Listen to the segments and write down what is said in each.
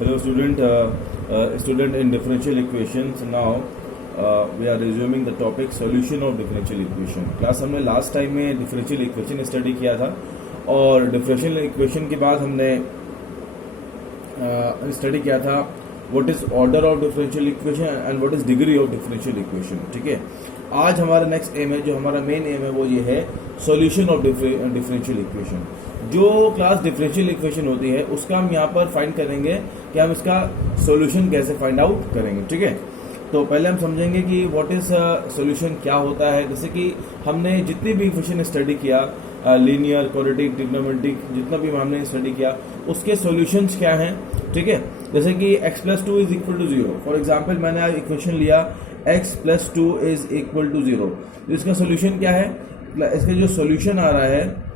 Hello, student in differential equations. Now we are resuming the topic solution of differential equation. Class हमने last time में differential equation study किया था और differential equation के बाद हमने स्टडी किया था what is order of differential equation and what is degree of differential equation. ठीक है, आज हमारा नेक्स्ट एम है, जो हमारा मेन एम है वो ये है सॉल्यूशन ऑफ डिफरेंशियल इक्वेशन. जो क्लास डिफरेंशियल इक्वेशन होती है उसका हम यहाँ पर फाइंड करेंगे कि हम इसका सॉल्यूशन कैसे फाइंड आउट करेंगे. ठीक है, तो पहले हम समझेंगे कि व्हाट इज सॉल्यूशन क्या होता है. जैसे कि हमने जितनी भी इक्वेशन स्टडी किया, लीनियर, क्वाड्रेटिक, ट्रिग्नोमेट्रिक, जितना भी हमने स्टडी किया उसके सॉल्यूशंस क्या हैं. ठीक है, जैसे कि x + 2 = 0. फॉर एग्जांपल मैंने आज इक्वेशन लिया x + 2 = 0. तो इसका सॉल्यूशन क्या है? इसका जो सॉल्यूशन आ रहा है,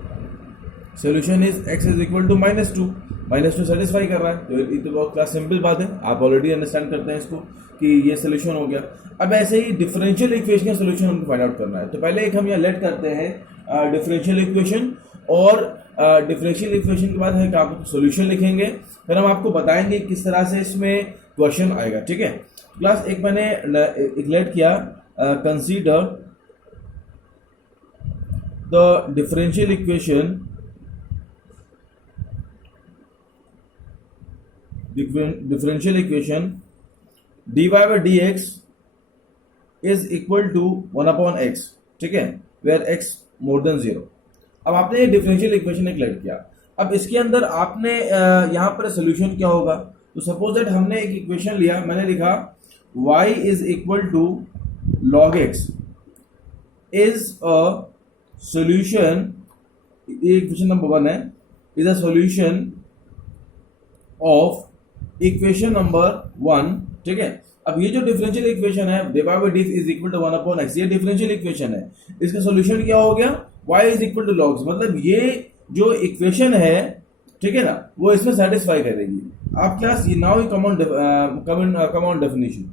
सॉल्यूशन इज x = -2. -2 सेटिस्फाई कर रहा है. तो ये तो बहुत क्लास सिंपल बात है, आप ऑलरेडी अंडरस्टैंड करते हैं इसको कि ये सॉल्यूशन हो गया. अब ऐसे ही डिफरेंशियल इक्वेशन का सॉल्यूशन हमको फाइंड आउट करना है. तो पहले एक हम यहाँ लेट करते हैं डिफरेंशियल इक्वेशन, और डिफरेंशियल इक्वेशन के बाद है आप सॉल्यूशन लिखेंगे. फिर हम आपको बताएंगे किस तरह से इसमें क्वेश्चन आएगा. ठीक है, क्लास एक मैंने एक लेट किया, consider the differential equation dy/dx is equal to 1/x. ठीक है, where x more than 0. अब आपने ये डिफरेंशियल इक्वेशन एक लेट किया. अब इसके अंदर आपने यहाँ पर सोल्यूशन क्या होगा. तो सपोज दैट हमने एक इक्वेशन लिया, मैंने लिखा y = log x is a solution. ये इक्वेशन नंबर 1 है, is a solution of equation number 1. ठीक है, अब ये जो डिफरेंशियल इक्वेशन है dy/dx is equal to 1/x, ये डिफरेंशियल इक्वेशन है. इसका सॉल्यूशन क्या हो गया? y = log x. मतलब ये जो इक्वेशन है, ठीक है ना, वो इसमें सेटिस्फाई करेगी. आप class now come on definition.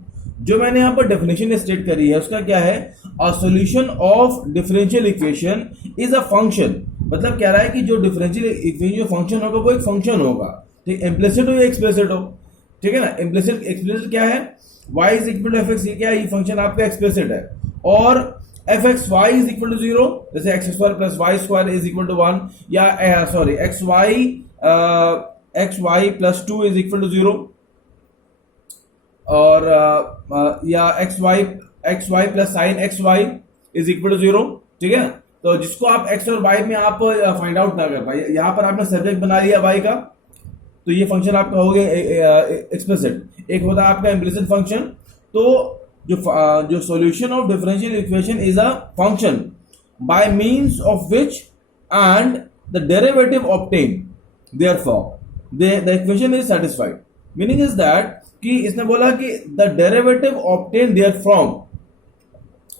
जो मैंने यहाँ पर डेफिनेशन स्टेट करी है उसका क्या है? अ solution of differential equation is a function. मतलब कह रहा है कि जो डिफरेंशियल इक्वेशन जो फंक्शन होगा वो एक फंक्शन होगा. ठीक, इम्प्लिसिट हो या एक्सप्लिसिट हो. ठीक है ना, इम्प्लिसिट एक्सप्लिसिट क्या है? y = fx, ये क्या है? ये फंक्शन आपका एक्सप्लिसिट है. और fxy = 0, जैसे x² + y² = 1, या सॉरी xy + 2 = 0, और या xy + sin xy = 0. ठीक है, तो जिसको आप x और y में आप फाइंड आउट ना कर पाए, यहां पर आपने सब्जेक्ट बना लिया y का, तो ये फंक्शन आपका हो गया एक्सप्लिसिट. एक होता है आपका इम्प्लिसिट फंक्शन. तो जो solution of differential equation is a function by means of which and the derivative obtain, therefore the equation is satisfied. Meaning is that कि इसने बोला कि the derivative obtain therefrom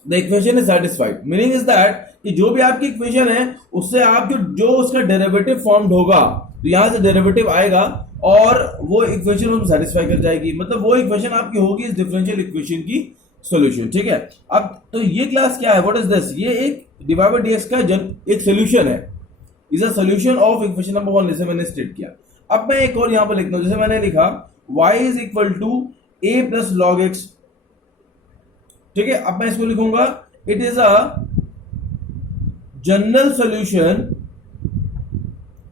the equation is satisfied. Meaning is that कि जो भी आपकी equation है उससे आप जो उसका डेरिवेटिव फॉर्म्ड होगा, तो यहां से डेरिवेटिव आएगा और वो इक्वेशन हम सेटिस्फाई कर जाएगी. मतलब वो इक्वेशन आपकी होगी इस डिफरेंशियल इक्वेशन की सॉल्यूशन. ठीक है, अब तो ये क्लास क्या है? What is this? ये एक dy/dx का एक सॉल्यूशन है, is a solution of equation number 1, जैसे मैंने स्टेट किया. अब मैं एक और यहां पर लिखता हूं, जैसे मैंने लिखा y = a + log x. ठीक है, अब मैं इसको लिखूंगा it is a general solution,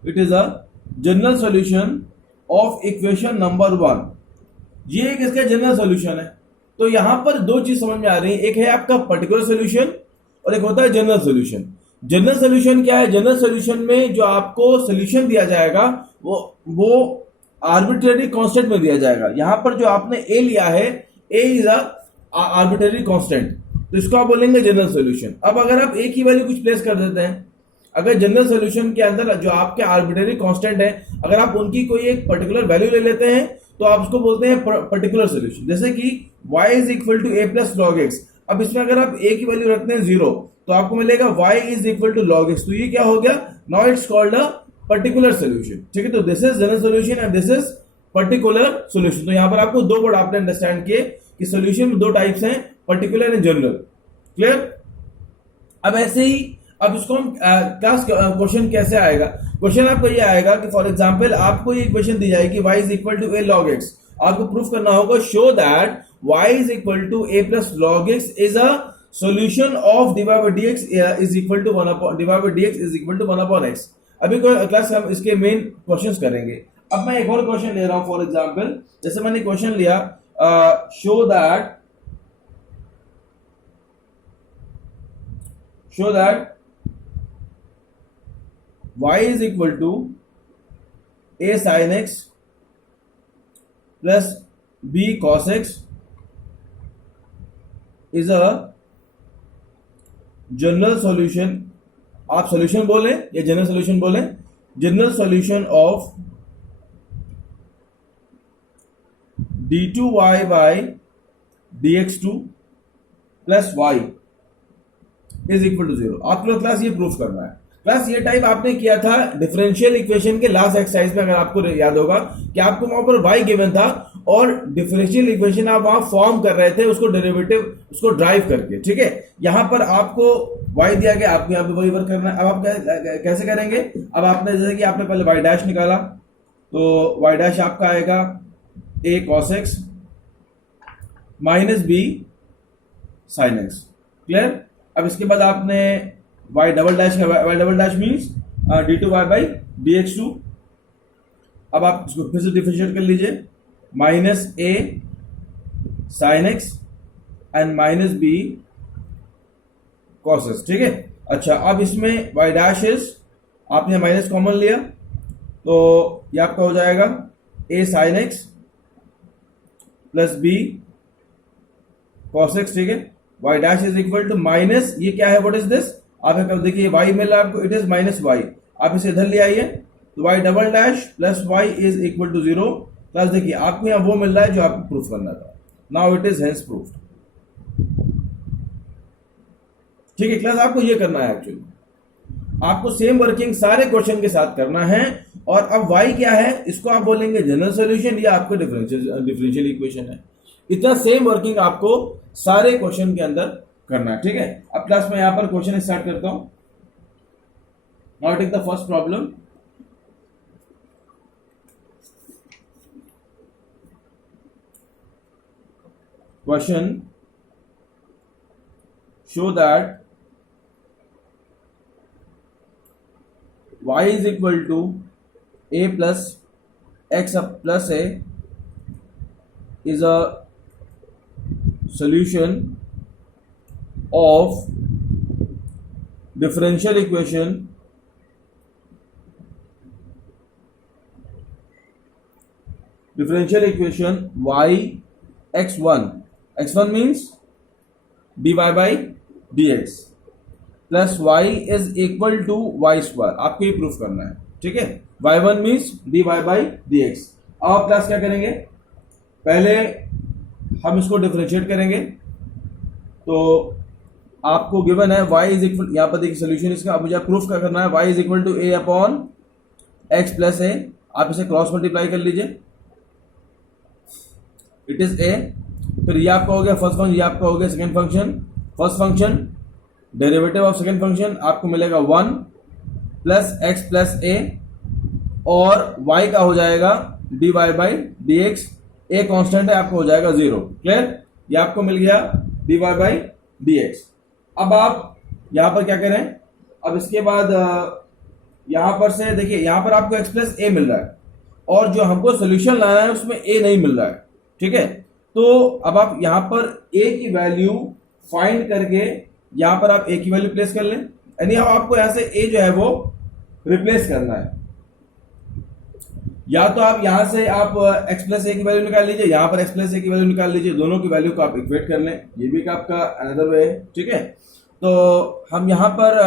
it is a general solution of equation number 1. ये एक इसका जनरल सॉल्यूशन है. तो यहां पर दो चीज समझ में आ रही है, एक है आपका पर्टिकुलर सॉल्यूशन और एक होता है जनरल सॉल्यूशन. जनरल सॉल्यूशन क्या है? जनरल सॉल्यूशन में जो आपको सॉल्यूशन दिया जाएगा वो आर्बिट्रेरी कांस्टेंट में दिया जाएगा. यहां पर जो आपने a लिया है, a is a arbitrary constant, तो इसको आप बोलेंगे जनरल सॉल्यूशन. अब अगर आप a की वैल्यू कुछ प्लेस कर देते हैं, अगर जनरल सॉल्यूशन के अंदर जो आपके आर्बिट्रेरी कांस्टेंट है, अगर आप उनकी कोई एक पर्टिकुलर वैल्यू ले लेते हैं तो आप उसको बोलते हैं पर्टिकुलर सॉल्यूशन. जैसे कि y = a + log x. अब इसमें अगर आप a की वैल्यू रखते हैं 0, तो आपको मिलेगा y = log x. तो ये क्या हो गया? Now it's called a particular solution. ठीक है, तो this is general solution and this is particular solution. तो यहां पर आपको दो वर्ड आपने अंडरस्टैंड किए कि सॉल्यूशन में दो टाइप्स हैं, पर्टिकुलर एंड जनरल. क्लियर? अब ऐसे ही अब इसको हम क्लास क्वेश्चन कैसे आएगा? क्वेश्चन आपको ये आएगा कि फॉर एग्जांपल आपको ये इक्वेशन दी जाएगी y is equal to a log x। आपको प्रूफ करना होगा show that y is equal to a plus log x is a solution of dy by dx is equal to 1 upon dy by dx is equal to 1 upon x। अभी class हम इसके main questions करेंगे। अब मैं एक और question ले रहा हूं फॉर एग्जांपल, जैसे मैंने क्वेश्चन लिया show that y is equal to a sin x plus b cos x is a general solution. आप सॉल्यूशन बोले या जनरल सॉल्यूशन बोले? General solution of d2y by dx2 plus y is equal to 0। आपको class ये proof करना है। Class ये type आपने किया था डिफरेंशियल इक्वेशन के लास्ट एक्सरसाइज में, अगर आपको याद होगा कि आपको वहां पर y गिवन था और डिफरेंशियल इक्वेशन आप वहां फॉर्म कर रहे थे उसको डेरिवेटिव उसको ड्राइव करके, ठीक है। यहां पर आपको y दिया गया, आपको यहां पे वही वर्क करना है। अब आप कैसे करेंगे? अब आपने जैसे कि आपने पहले y डैश निकाला तो y डैश आपका आएगा a cos x minus b sin x। Clear? अब इसके बाद आपने y double dash means d2y by dx2। अब आप इसको फिर से डिफरेंशिएट कर लीजिए, minus a sin x and minus b cos x, ठीक है। अच्छा, अब इसमें y डैश इज, आपने माइनस कॉमन लिया तो ये आपका हो जाएगा a sin x plus b cos x, ठीक है। y dash is equal to minus, ये क्या है, व्हाट इज दिस? आप देखिए y मिल रहा है आपको, इट इज माइनस y। आप इसे इधर ले आइए तो y double dash plus y is equal to 0। Plus देखिए आपको यहां वो मिल रहा है जो आपको प्रूफ करना था। Now it is hence proof, ठीक है। क्लास आपको ये करना है, एक्चुअली आपको सेम वर्किंग सारे क्वेश्चन के साथ करना है। और अब y क्या है, इसको आप बोलेंगे जनरल सॉल्यूशन या आपको डिफरेंशियल इक्वेशन है। इतना सेम वर्किंग आपको सारे क्वेश्चन के अंदर करना है, ठीक है। अब क्लास में यहां पर क्वेश्चन स्टार्ट करता हूं। Now take the first problem. Question show that y is equal to a plus x plus a is a solution of differential equation y x1 means dy by dx plus y is equal to y square. आपको ये proof करना है, ठीक है। y1 means dy by dx। अब आप class क्या करेंगे, पहले हम इसको डिफरेंशिएट करेंगे। तो आपको गिवन है y इज इक्वल, यहां पर देखिए सोल्यूशन इसका। अब मुझे प्रूफ क्या करना है, y is equal to a upon x plus a। आप इसे क्रॉस मल्टीप्लाई कर लीजिए, इट इज a। फिर ये आपका हो गया फर्स्ट फंक्शन, ये आपका हो गया second function. First function derivative of second function आपको मिलेगा 1 प्लस एक्स प्लस ए, और y का हो जाएगा dy by dx। a constant है, आपको हो जाएगा 0। क्लियर? ये आपको मिल गया dy by dx। अब आप यहां पर क्या करें, अब इसके बाद यहां पर से देखिए, यहां पर आपको x प्लस ए मिल रहा है और जो हमको सोल्यूशन लाना है उसमें a नहीं मिल रहा है, ठीक है। तो अब आप यहां पर a की वैल्यू फाइंड करके यहां पर आप a की वैल्यू प्लेस कर लें, यानी आपको यहां से a जो है वो रिप्लेस करना है। या तो आप यहां से आप x प्लस ए की वैल्यू निकाल लीजिए, यहां पर x प्लस ए की वैल्यू निकाल लीजिए, दोनों की वैल्यू को आप इक्वेट कर लें। ये भी आपका अनदर वे है, ठीक है। तो हम यहां पर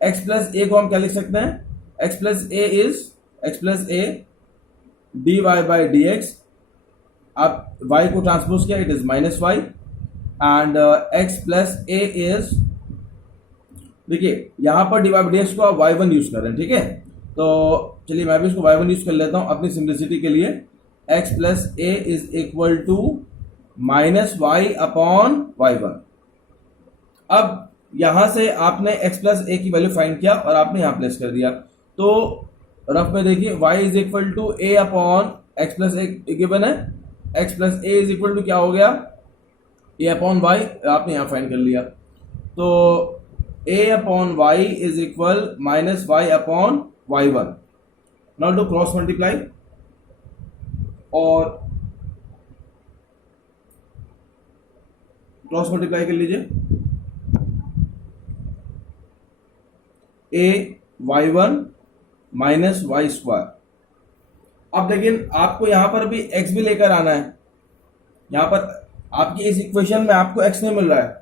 x प्लस ए को हम क्या लिख सकते हैं, x plus a is x plus a dy by dx। आप y को ट्रांसपोज किया, it is minus y, and x plus a is, देखिए यहां पर dy by dx को आप y1 यूज कर रहे हैं, ठीक है। तो चलिए मैं भी इसको y1 यूज कर लेता हूं अपनी सिंप्लिसिटी के लिए। x plus a is equal to minus y upon y1। अब यहां से आपने x प्लस ए की वैल्यू फाइंड किया और आपने यहां प्लेस कर दिया। तो रफ में देखिए y is equal to a upon x plus a given है, x plus a is equal to क्या हो गया, ए अपॉन वाई, आपने यहां फाइंड कर लिया। तो a upon y is equal minus y upon y one. Now do cross multiply और क्रॉस मल्टीप्लाई कर लीजिए, a y one minus y square. अब लेकिन आपको यहां पर भी x भी लेकर आना है, यहां पर आपकी इस इक्वेशन में आपको x नहीं मिल रहा है।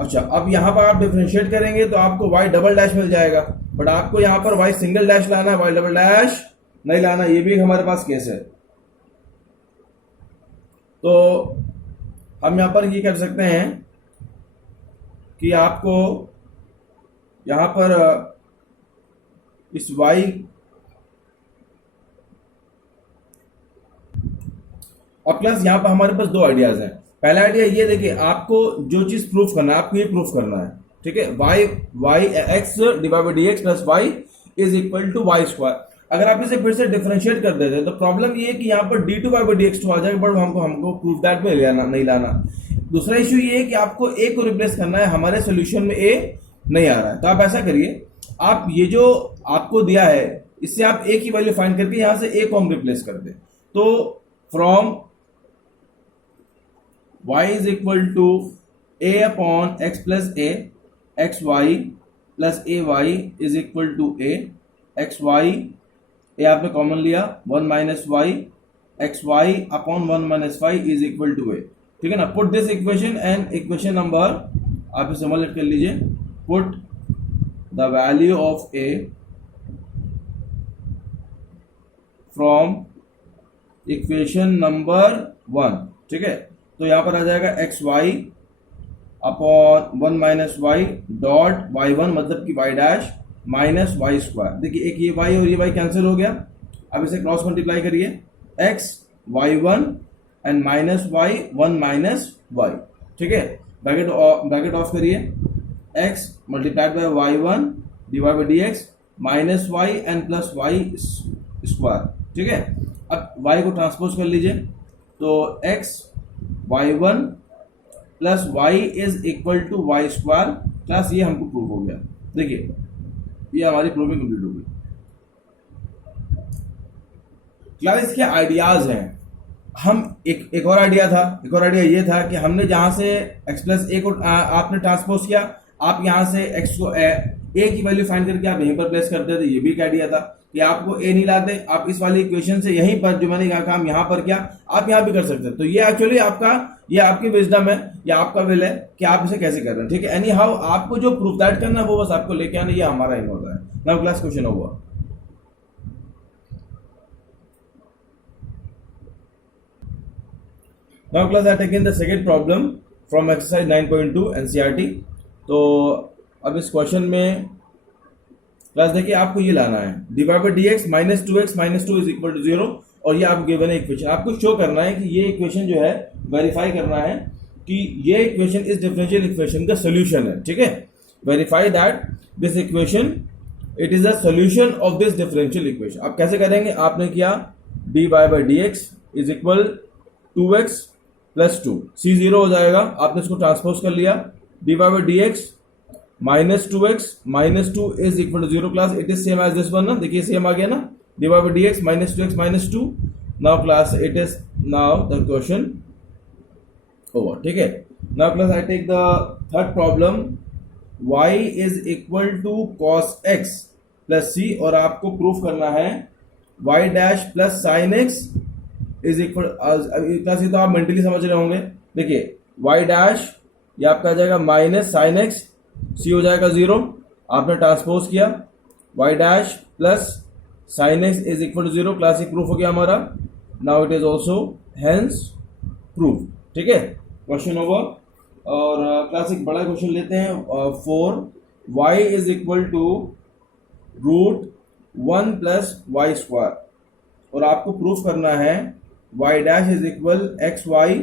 अच्छा, अब यहां पर आप डिफरेंशिएट करेंगे तो आपको y डबल डैश मिल जाएगा, बट आपको यहां पर y सिंगल डैश लाना है, y डबल डैश नहीं लाना। ये भी हमारे पास केस है। तो हम यहां पर ये कर सकते हैं कि आपको यहां पर इस y और प्लस यहां पर हमारे पास दो आइडियाज हैं। पहला आइडिया ये देखिए, आपको जो चीज प्रूफ करना है आपको ये प्रूफ करना है, ठीक है, y x divide by d x plus y is equal to y square. अगर आप इसे फिर से डिफरेंशिएट कर देते हैं तो प्रॉब्लम ये है कि यहाँ पर d2 बाई डी एक्स आ जाएगा, बट हमको प्रूफ दैट में नहीं लाना। दूसरा इश्यू ये है कि आपको a को रिप्लेस करना है, हमारे सोल्यूशन में a नहीं आ रहा है। तो आप ऐसा करिए, आप ये जो आपको दिया है इससे आप a की वैल्यू फाइंड करके यहां से a को हम रिप्लेस कर दें। तो from y is equal to a upon x plus a, xy plus ay is equal to a, xy a आपने कॉमन लिया, 1 minus y, xy upon 1 minus y is equal to a, ठीक है ना। Put this equation and equation number आप इसे simulate कर लीजिए। Put the value of a from equation number 1, ठीक है। तो यहां पर आ जाएगा x y upon 1 minus y dot y one, मतलब कि y dash minus y square. देखिए एक ये वाई और ये वाई कैंसिल हो गया। अब इसे क्रॉस मल्टीप्लाई करिए, x y one and minus y 1 minus y, ठीक है। ब्रैकेट ऑफ करिए, x multiplied by y one divide by d x minus y and plus y square, ठीक है। अब वाई को ट्रांसपोज कर लीजिए, तो x y one plus y is equal to y square plus ये हमको प्रूव हो गया। देखिए ये हमारी प्रूविंग कंप्लीट हो गई। क्लास इसके आइडियाज हैं। हम एक और आइडिया था, एक और आइडिया ये था कि हमने जहां से x प्लस ए को आपने ट्रांसपोज किया, आप यहां से x को a की वैल्यू फाइंड करके आप यहीं पर प्लेस करते थे। ये भी एक आइडिया था कि आपको a नहीं लाते, आप इस वाली इक्वेशन से यहीं पर जो मैंने कहा काम यहां पर किया, आप यहां भी कर सकते हैं। तो ये एक्चुअली ये आपकी विजडम है या आपका विल है कि आप इसे कैसे कर रहे हैं, ठीक है। एनी हाउ आपको जो प्रूफ दैट करना है वो बस आपको लेके आना, ये हमारा एम होता है। नाउ क्लास क्वेश्चन होगा। Now class I taken the second problem from exercise 9.2 NCERT। तो अब इस क्वेश्चन में क्लास देखिए आपको ये लाना है, divide by d x minus two x minus two is equal to zero, और ये आप गिवन है इक्वेशन। आपको शो करना है कि ये इक्वेशन जो है वेरीफाई करना है कि ये इक्वेशन इस डिफरेंशियल इक्वेशन का सोल्यूशन है, ठीक है। Verify that this equation it is a solution of this differential equation. आप कैसे करेंगे, आपने किया d y by d x is equal 2x plus 2, c zero हो जाएगा, आपने इसको ट्रांसपोज कर लिया, d y by d x minus 2x minus 2 is equal to zero. Class it is same as this one ना, देखिए same आ गया ना, d y by d x minus 2x minus 2। Now class it is now the question over, ठीक है। Now class I take the third problem, y is equal to cos x plus c, और आपको proof करना है y dash plus sine x is equal, class ये तो आप mentally समझ रहे होंगे। देखिए y डैश ये आपका आ जाएगा माइनस साइन x, c हो जाएगा जीरो, आपने ट्रांसपोज किया, y dash plus sine x is equal to zero. Class ये प्रूफ हो गया हमारा। Now it is also hence proof, ठीक है। Question over. और क्लास एक बड़ा क्वेश्चन लेते हैं, 4 y is equal to root 1 plus y square, और आपको प्रूफ करना है y dash is equal x y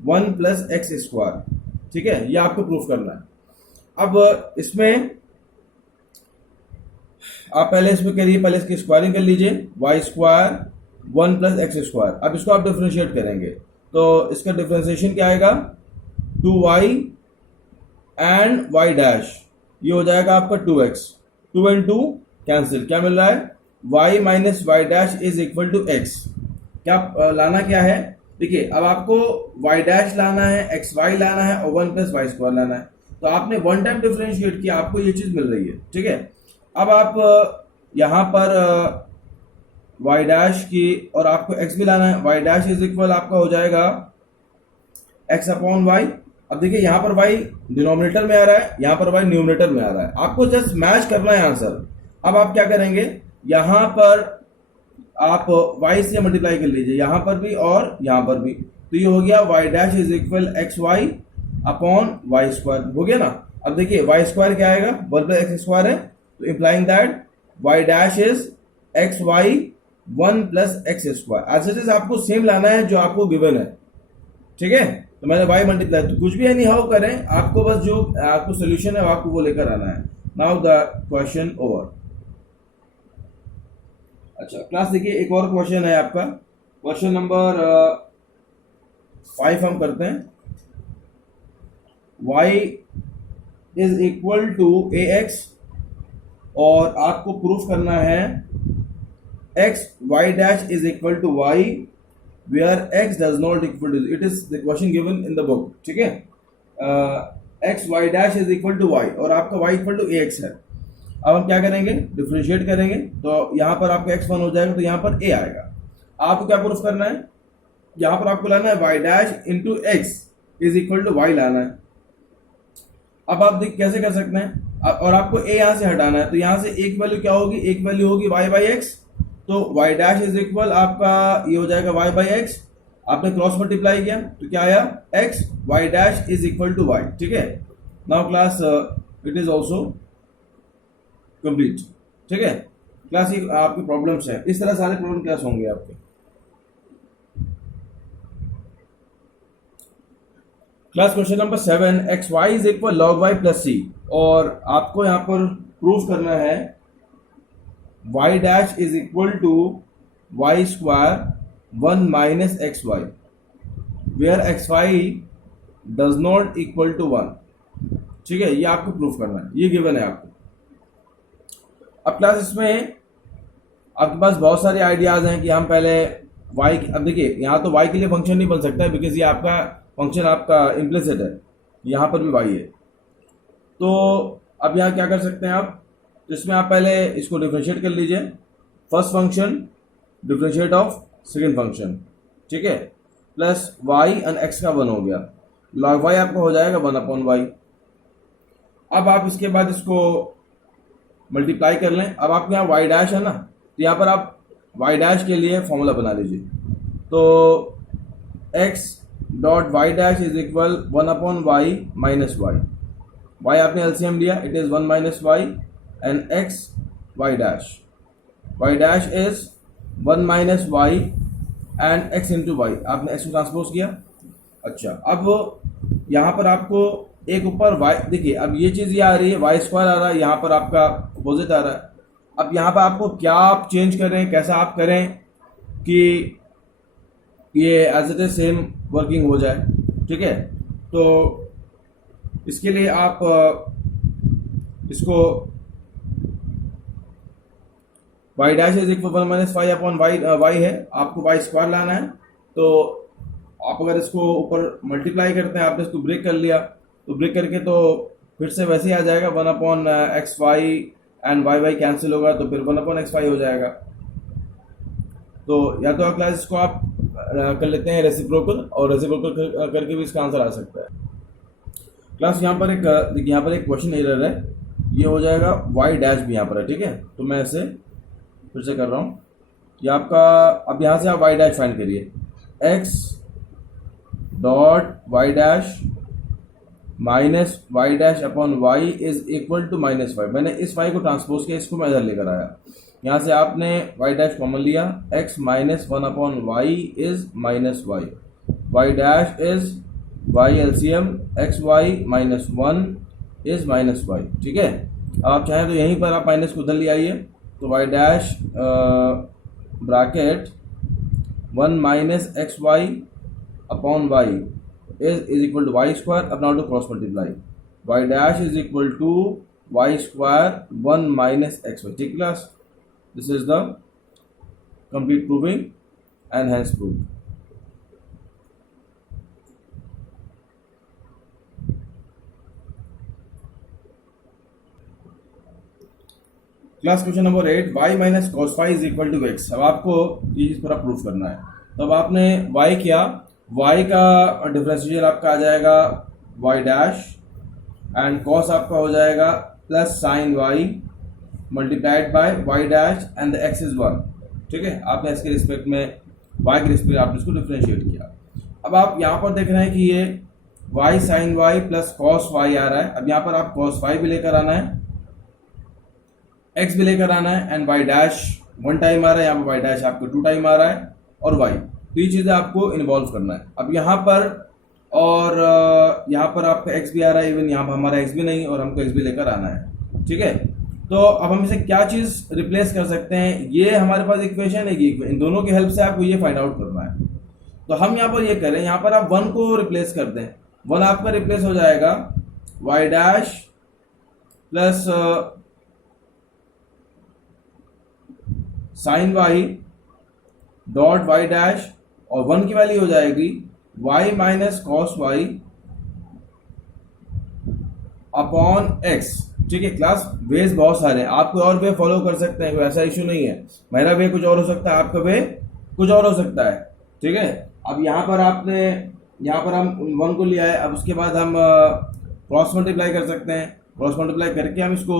1 plus x square, ठीक है। ये आपको प्रूफ करना है। अब इसमें आप पहले इसमें करिए, पहले इसकी स्क्वायरिंग कर लीजिए, y square 1 plus x square. अब इसको आप डिफ्रेंशिएट करेंगे तो इसका डिफ्रेंशिएशन क्या आएगा, 2y एंड y डैश, ये हो जाएगा आपका 2x, 2 एंड 2 कैंसिल, क्या मिल रहा है, y minus y dash is equal to x। क्या लाना क्या है, देखिए अब आपको y डैश लाना है, xy लाना है और 1 प्लस वाई स्क्वायर लाना है। तो आपने वन टाइम डिफ्रेंशिएट किया, आपको ये चीज मिल रही है, ठीक है। अब आप यहां पर y डैश की और आपको x भी लाना है, y डैश इज इक्वल आपका हो जाएगा x अपॉन y। अब देखिए यहां पर y डिनोमिनेटर में आ रहा है, यहां पर y न्यूमरेटर में आ रहा है, आपको जस्ट मैच करना है आंसर। अब आप क्या करेंगे, यहां पर आप y से मल्टीप्लाई कर लीजिए, यहां पर भी और यहां पर भी, तो ये हो गया y dash is equal x y upon y square, हो गया ना। अब देखिए वाई स्क्वायर क्या आएगा, 1 प्लस एक्स स्क्वायर है, तो implying that y dash is x y 1 plus x square. As it is आपको सेम लाना है जो आपको गिवन है, ठीक है। तो मैंने y मल्टीप्लाई, तो कुछ भी एनी हाउ करें, आपको बस जो आपको सोल्यूशन है आपको वो लेकर आना है। Now the question over. अच्छा क्लास देखिए, एक और क्वेश्चन है आपका, क्वेश्चन नंबर 5 हम करते हैं। y is equal to ax और आपको प्रूफ करना है x y dash is equal to y where x does not equal to, it is the question given in the book, ठीक है। x y dash is equal to y और आपका y equal to ax है। अब हम क्या करेंगे, differentiate करेंगे, तो यहां पर आपका x1 हो जाएगा, तो यहां पर a आएगा। आपको क्या प्रूफ करना है, यहां पर आपको लाना है y dash into x is equal to y लाना है। अब आप देख कैसे कर सकते हैं, और आपको a यहां से हटाना है, तो यहां से एक वैल्यू क्या होगी, एक वैल्यू होगी y बाई एक्स, तो y डैश इज इक्वल आपका ये हो जाएगा y बाई एक्स। आपने क्रॉस मल्टीप्लाई किया तो क्या आया, x y dash is equal to y, ठीक है। Now class it is also complete, ठीक है। क्लास ये आपकी प्रॉब्लम्स है, इस तरह सारे प्रॉब्लम क्लास होंगे आपके। Class question number 7, x y is equal log y plus C, और आपको यहां पर प्रूफ करना है y dash is equal to y square 1 minus x y where x y does not equal to 1, ठीक है। ये आपको प्रूफ करना है, ये गिवन है आपको। अब क्लास इसमें आपके पास बहुत सारे आइडियाज हैं कि हम पहले y, अब देखिए यहाँ तो y के लिए फंक्शन नहीं बन सकता है, बिकॉज ये आपका फंक्शन आपका इम्प्लिसिट है, यहाँ पर भी y है। तो अब यहाँ क्या कर सकते हैं आप, तो इसमें आप पहले इसको डिफरेंशिएट कर लीजिए, first function differentiate of second function, ठीक है, प्लस y एंड x का 1 हो गया, log y आपका हो जाएगा 1 अपॉन y। अब आप इसके बाद इसको मल्टीप्लाई कर लें। अब आपके यहाँ y डैश है ना, तो यहाँ पर आप y डैश के लिए फॉर्मूला बना लीजिए, तो x dot y dash is equal 1 upon y minus y, y आपने एलसीएम लिया, it is 1 minus y and x y dash is 1 minus y and x into y, आपने x को transpose किया। अच्छा अब यहाँ पर आपको एक ऊपर y, देखिए अब ये चीज ये आ रही है, y स्क्वायर आ रहा है, यहाँ पर आपका अपोजिट आ रहा है। अब यहाँ पर आपको क्या आप चेंज करें, कैसा आप करें कि ये as it is same working हो जाए, ठीक है। तो इसके लिए आप इसको y dash is equal 1 minus y upon y है, आपको y स्क्वायर लाना है। तो आप अगर इसको ऊपर मल्टीप्लाई करते हैं, आपने इसको ब्रेक कर लिया, तो ब्रेक करके तो फिर से वैसे ही आ जाएगा, 1 upon x y and y y cancel होगा, तो फिर 1 अपॉन एक्स वाई हो जाएगा। तो या तो क्लास इसको आप कर लेते हैं रेसिप्रोकल, और रेसिप्रोकल करके भी इसका आंसर आ सकता है। क्लास यहाँ पर एक क्वेश्चन एरर है, ये हो जाएगा y डैश भी यहाँ पर है, ठीक है। तो मैं इसे फिर से कर रहा हूँ, ये आपका, अब यहाँ से आप y डैश फाइंड करिए, x dot y dash minus y dash upon y is equal to minus y. मैंने इस वाई को ट्रांसपोज किया, इसको मैं इधर लेकर आया, यहाँ से आपने वाई डैश कॉमन लिया, x minus 1 upon y is minus y, y dash is y LCM x y minus 1 is minus y, ठीक है। आप चाहें तो यहीं पर आप माइनस को उधर ले आइए, तो y dash bracket 1 minus x y upon y is equal to y square. अब now to cross multiply, y dash is equal to y square 1 minus x y, ठीक class. This is the complete proving and hence prove. Class question number 8, y minus cos phi is equal to x. अब आपको ये चीज पूरा proof करना है। तो अब आपने y किया, y का डिफरेंशियल आपका आ जाएगा y डैश एंड cos आपका हो जाएगा plus sign y multiplied by y dash and the x is 1, ठीक है। आपने इसके रिस्पेक्ट में y के रिस्पेक्ट आपने इसको डिफरेंशिएट किया। अब आप यहाँ पर देख रहे हैं कि ये y sine y plus cos y आ रहा है। अब यहाँ पर आप cos y भी लेकर आना है, x भी लेकर आना है, एंड y डैश 1 टाइम आ रहा है, यहाँ पर y डैश आपको 2 टाइम आ रहा है, और y, तो ये चीज़ें आपको इन्वॉल्व करना है। अब यहाँ पर और यहाँ पर आपका x भी आ रहा है, इवन यहाँ पर हमारा x भी नहीं और हमको x भी लेकर आना है, ठीक है। तो अब हम इसे क्या चीज़ रिप्लेस कर सकते हैं, ये हमारे पास इक्वेशन है, इन दोनों की हेल्प से आपको ये फाइंड आउट करना है। तो हम यहाँ पर ये करें, यहाँ पर आप 1 को रिप्लेस कर दें, 1 आपका रिप्लेस हो जाएगा y dash plus sine y dot y dash, और 1 की वैल्यू हो जाएगी y minus cos y upon x, ठीक है। क्लास वेज बहुत सारे हैं, आप कोई और वे फॉलो कर सकते हैं, कोई ऐसा इशू नहीं है। मेरा वे कुछ और हो सकता है, आपका वे कुछ और हो सकता है, ठीक है। अब यहाँ पर हम 1 को लिया है, अब उसके बाद हम क्रॉस मल्टीप्लाई कर सकते हैं, क्रॉस मल्टीप्लाई करके हम इसको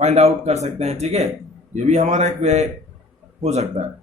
फाइंड आउट कर सकते हैं, ठीक है। ये भी हमारा एक वे हो सकता है।